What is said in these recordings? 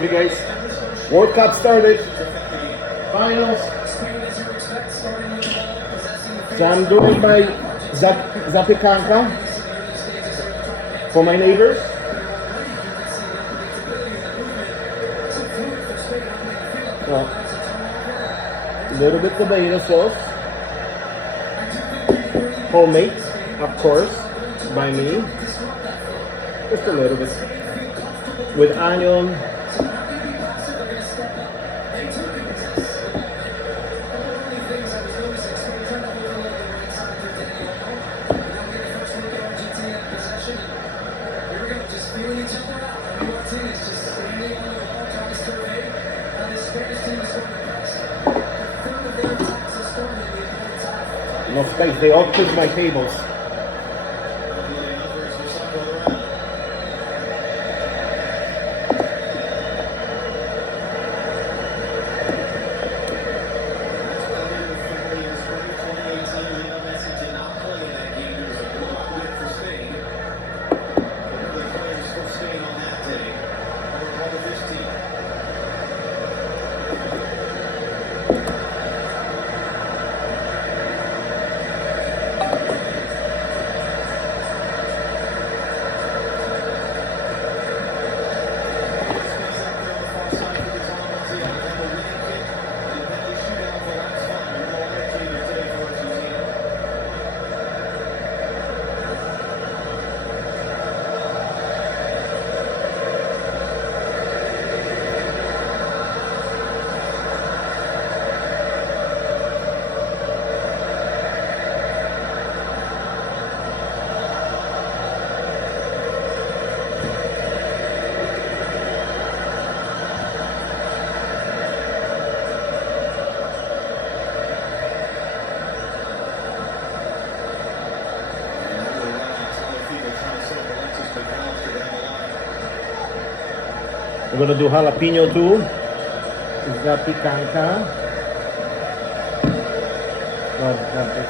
Hey guys, World Cup started. Finals. So I'm doing my Zapiekanka for my neighbors. So, a little bit tomato sauce. Homemade, of course, by me. Just a little bit. With onion. No space, they all took my tables. We're gonna do jalapeno too. Zapiekanka. Well, that's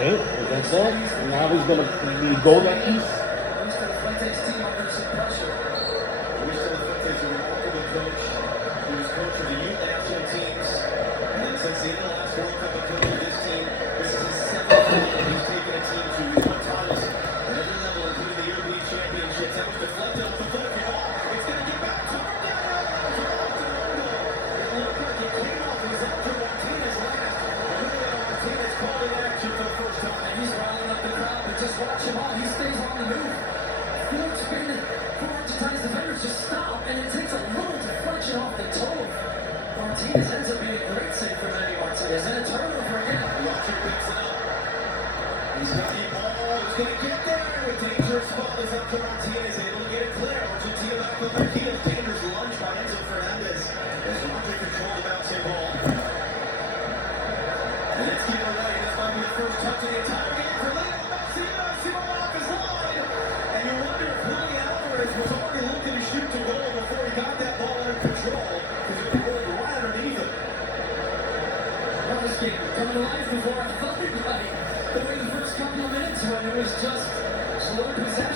okay, that's it. Now he's gonna be golden piece. Before I thought about it, the way the first couple of minutes when it was just slow possession.